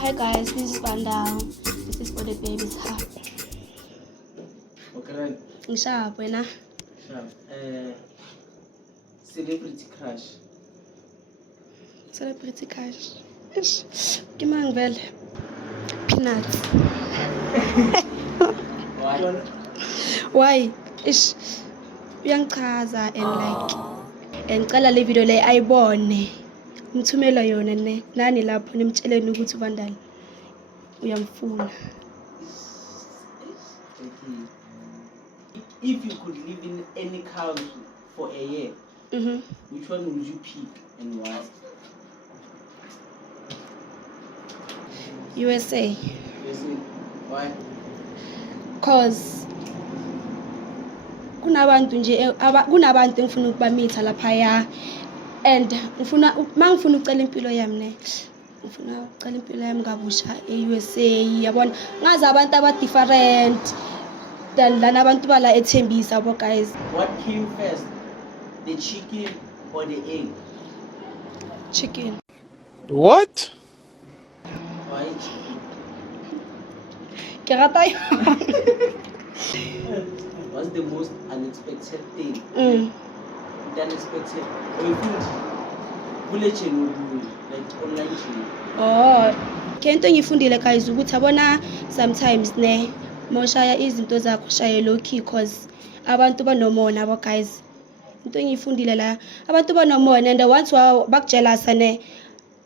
Hi guys, this is Vandal. This is for the baby's heart. Okay. Sharp, wena. Sharp. Celebrity crush. Celebrity crush. Ish. Kimangvel. Peanuts. Why? Why? Ish. Uyangichaza and like ngicela le video le ayibone. Ngithumela yona ne. Nani lapho nimtsheleni ukuthi uVandal uyamfuna. If you could live in any country for a year, which one would you pick and why? USA. USA. Why? Cause kunabantu nje kunabantu engifuna ukubamitha lapha and mangifuna ucela impilo yami ne ngifuna ucela impilo yami ngabusha eUSA yabona ngazi abantu aba different than lana abantu bala eThembisa abo guys. What came first, the chicken or the egg? Chicken. What? Why chicken? Ke rata What's the most unexpected thing? The unexpected. Bullet chain like online chain. Oh, kento ngifundile guys ukuthi abona sometimes ne moshaya izinto zakho shaye low key cause abantu banomona abo guys. Into ngifundile la abantu banomona and once bakujealous ne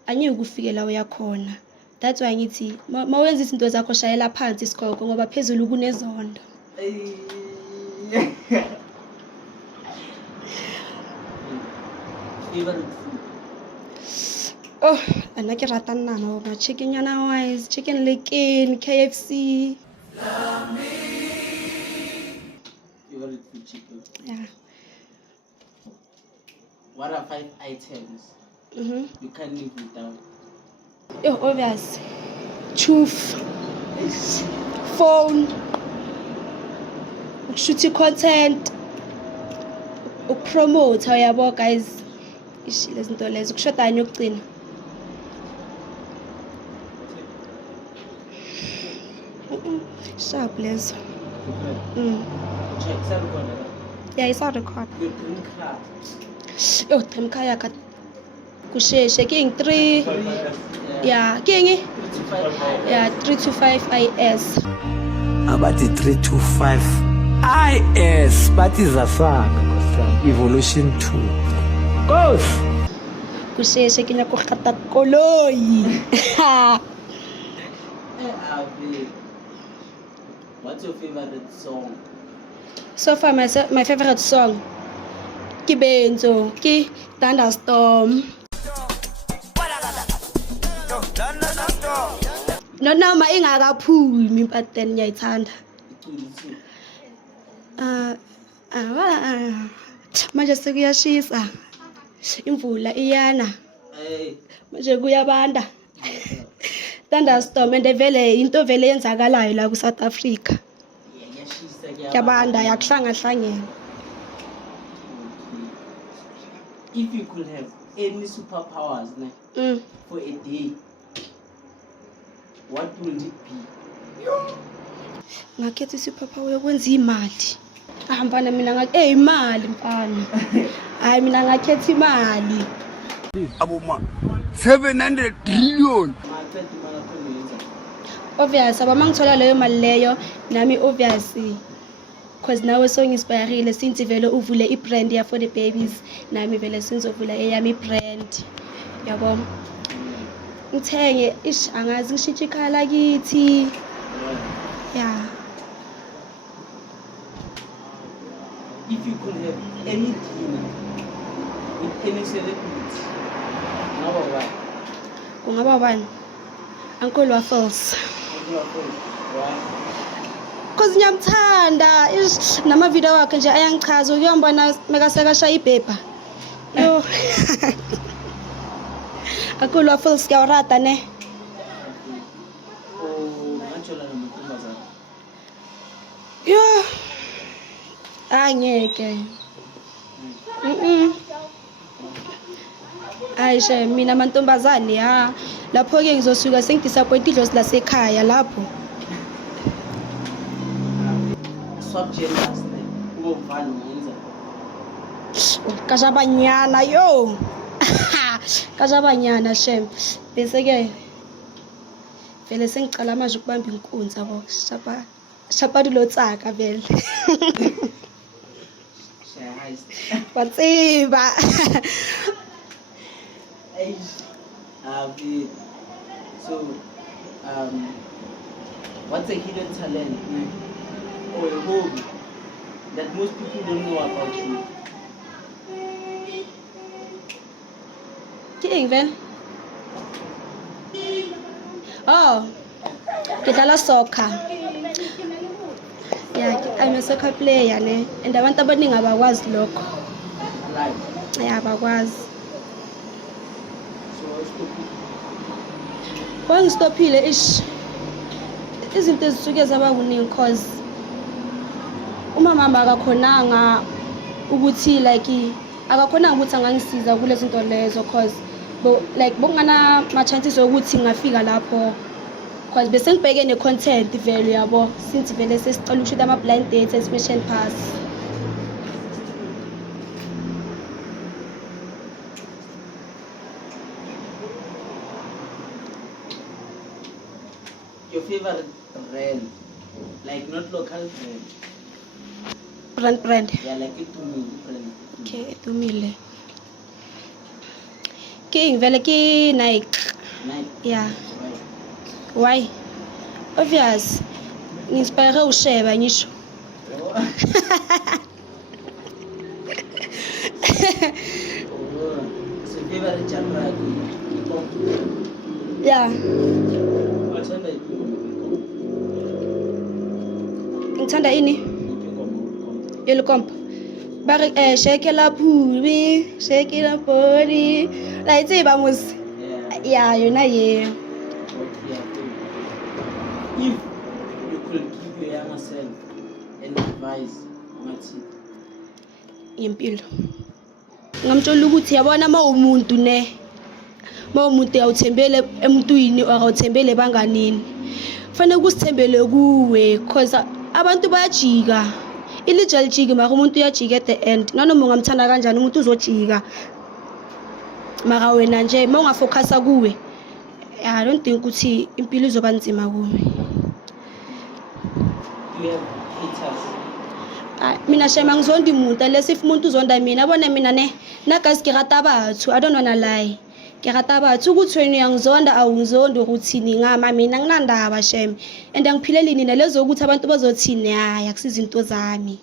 anyeke ukufike la uyakhona. That's why ngithi mawenza izinto zakho shayela phansi isigogo ngoba phezulu kunezondo. Favorite food? Oh, ana ke rata nama ba chicken yana wise, chicken licking, KFC. Favorite food chicken. Yeah. What are 5 items you can't live without? Oh, obvious. Truth. Phone. Shooting content. Promote yabo guys. Lezinto lezo kushoda yokugcina. Sharp lezo. Check some corner. Yeah, it's out of card. Your dream car. Oh, dream car ya ka kusheshe king 3. Yeah, king. 325. Yeah, 325 IS. Abathi 325 IS bathi zasaka evolution 2 goes Kusheshe kenya ko khata koloi. What's your favorite song? So far my favorite song ke Benzo, ke Thunderstorm. No ma ingakaphumi but then ngiyayithanda. Manje sekuyashisa. Imvula iyana. Manje kuyabanda. Thunderstorm and vele into vele yenzakalayo la ku South Africa. Kuyabanda yakuhlanga. If you could have any superpowers for a day, what would it be? Ngakhetha superpower yokwenza imali. Mfana mina imali mfana. Hayi mina ngakhetha imali. aboma 700 trillion Obvious abamangithola leyo mali leyo nami obviously because nawe so nginspireile since vele uvule ibrand ya for the babies nami vele sinzovula eyami brand yabo ngithenge angazi ngishintshe ikhala kithi yeah. If you could have any dinner with any celebrity, what? Kungaba bani? Uncle Waffles. Why? Cause ngiyamthanda nama video wakhe nje ayangichaza uyambona mekaseka ipaper. Yo. Uncle Waffles kuyarata ne. Oh, ngajola nomuntombazana. Yo. Angeke. Hayi she mina mantombazane lapho ke ngizosuka sengidisappoint idlozi lasekhaya lapho. Swap genders then. Ungumfana ungenza. Kajabanyana yo. Kajabanyana shem. Bese ke vele sengicala manje ukubamba inkunzi yabo. Shapa dilotsaka vele. Batsiba. So, what's a hidden talent or a hobby that most people don't know about you? King vele. Oh. Ngidlala soccer. Yeah, I'm a soccer player ne. And abantu abaningi abakwazi lokho. Alive. Yeah, abakwazi. So, it's stupid. Wangistophile izinto ezisuke zabakuningi cause umama akakhonanga ukuthi like akakhonanga ukuthi angangisiza kule zinto lezo cause like bongana ma chances ukuthi ngafika lapho cause bese ngibheke ne content vele yabo since vele sesicela ukushoot ama blind dates and mission pass. Your favorite brand, like not local Brand. Yeah, like it to me brand. Okay, Dumile. King vele ki Nike. Nike. Yeah. Right. Why? Obvious. Ngiinspire usheba ngisho. So favorite genre hip-hop. Yeah. What genre hip-hop? Ngithanda ini? Yellow comp. Bari shake la phubi, shake la body. La itseba mos. Yeah. Yeah, yona ye. If you could give your younger self any advice, what's it? Impilo. Ngamthola ukuthi yabona mawumuntu ne. Mawumuntu awuthembele emntwini awuthembele banganini. Fanele kusithembele kuwe because abantu bayajika. Ilija lijike mara umuntu uyajika at the end. Nanoma ungamthanda kanjani umuntu uzojika. Mara wena nje mawungafocusa kuwe. I don't think ukuthi impilo izoba nzima kuwe. Do you have haters? Mina shema ngizonda umuntu lesi if umuntu uzonda mina bona mina ne nagazi ke rata batho I don't wanna lie ke rata batho ukuthi wena uyangizonda awungizondi ukuthini ngama mina nginandaba shema and angiphileli nina lezo ukuthi abantu bazothini hayi akusiza into zami.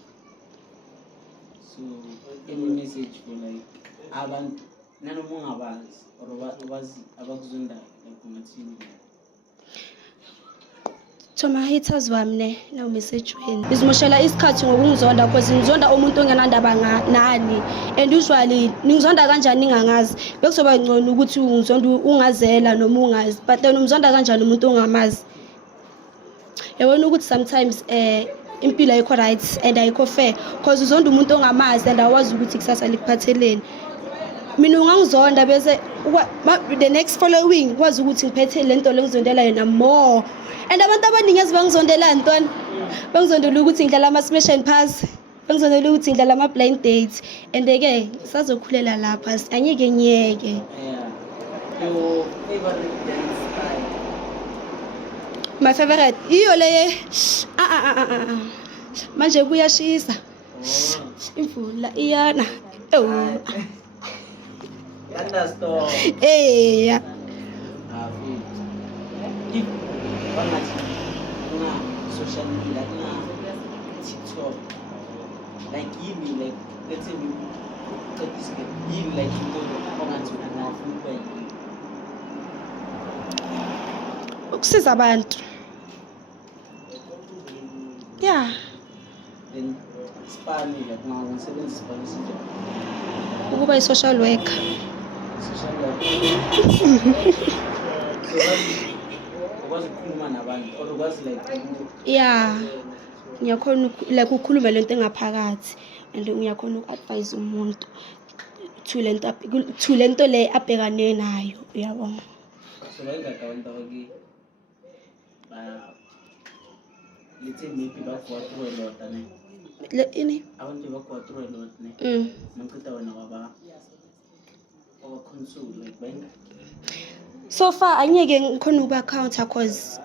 So any message for like abantu nanoma ungabazi or wazi abakuzonda like ungathini? Thoma haters wami ne no message wena izimoshela isikhathi ngokungizonda because ngizonda umuntu ongenandaba nani and usually ngizonda kanjani ngingangazi bekuzoba ngcono ukuthi ungizonda ungazela noma ungazi but then umzonda kanjani umuntu ongamazi. Yabona ukuthi sometimes impilo ayikho right and ayikho fair because uzonda umuntu ongamazi and awazi ukuthi kusasa likuphatheleni. Mina ungangizonda bese the next following kwazi ukuthi ngiphethe lento lengizondela yona more and abantu abaningi azibangizondela ntoni bangizondela ukuthi ngidlala ama mission pass bangizondela ukuthi ngidlala ama blind dates and ke sazokhulela lapha anyeke nyeke. Yeah. Your favorite dance style? My favorite iyo le manje kuyashisa imvula iyana Understand? yeah. If social media, TikTok, like even like let's say we take this even like you go ukusiza abantu. Yeah. Then Spanish like now we say Spanish. Ukuba i-social worker. Social worker. Was ukukhuluma nabantu or was like yeah ngiyakhona like ukukhuluma lento engaphakathi and ngiyakhona uku-advise umuntu to lento le abhekane nayo uyabona. So ba eka abantu abaki let's say maybe ba go through a lot ne. Ini Abantu ba go through a lot ne. Mangita wena baba console like bang. So far angeke ngikhona ukuba counter cause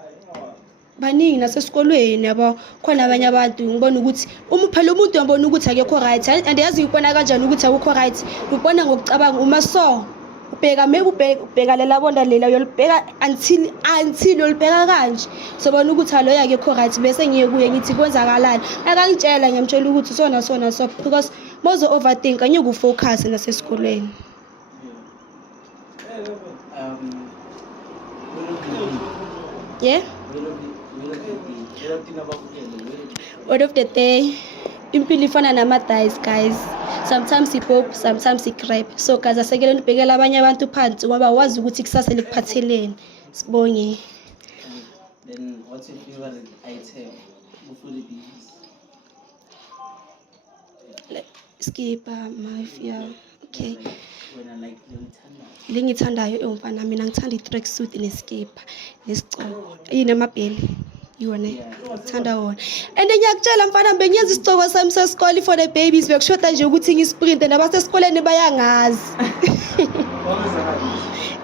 baningi nasesikolweni yabo khona abanye abantu ngibona ukuthi uma phela umuntu uyabona ukuthi akekho right and yazi ubona kanjani ukuthi akukho right ubona ngokucabanga uma so ubheka maybe ubheka lela bonda lela uyolibheka until uyolibheka kanje sobona ukuthi aloya akekho right bese ngiye kuye ngithi kwenzakalani akangitshela ngiyamtshela ukuthi sona so because mozo overthink angeke ufocus nasesikolweni. Yeah. Word of the day, impilo ifana nama-dice guys. Sometimes i-pop, sometimes i-crap. So guys, asekele nibhekela abanye abantu phansi ngoba wazi ukuthi kusasa likuphatheleni. Sibonge. Then what's your favorite item? Hopefully Skip mafia. Okay. When I like Lengithandayo mfana mina ngithanda i-track suit neskipa nesigcoko inamabheli yona ngithanda wona and ngiyakutshela mfana bengiyenza isigcoko sami sesikole for the babies bekushoda nje ukuthi ngisprint nabasesikoleni bayangazi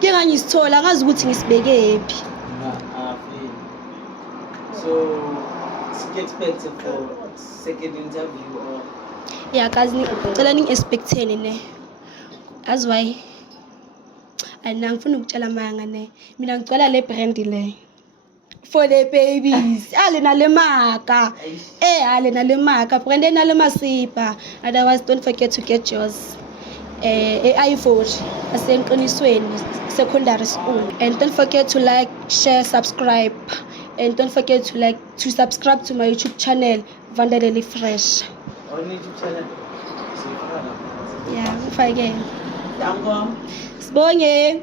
ke ngangisithola ngazi ukuthi ngisibekephi. So expect for second interview or yeah guys ngicela ningi-expecteni ne that's why angifuna ukutshela manga ne mina ngicela le brand le for the babies alena le maka alena le maka brand enale masipa otherwise don't forget to get yours i4 asenqinisweni secondary school and don't forget to like, share, subscribe and don't forget to subscribe to my YouTube channel Vandeleli Fresh. on YouTube channel. Yeah, ufake. Dango. Sibonge.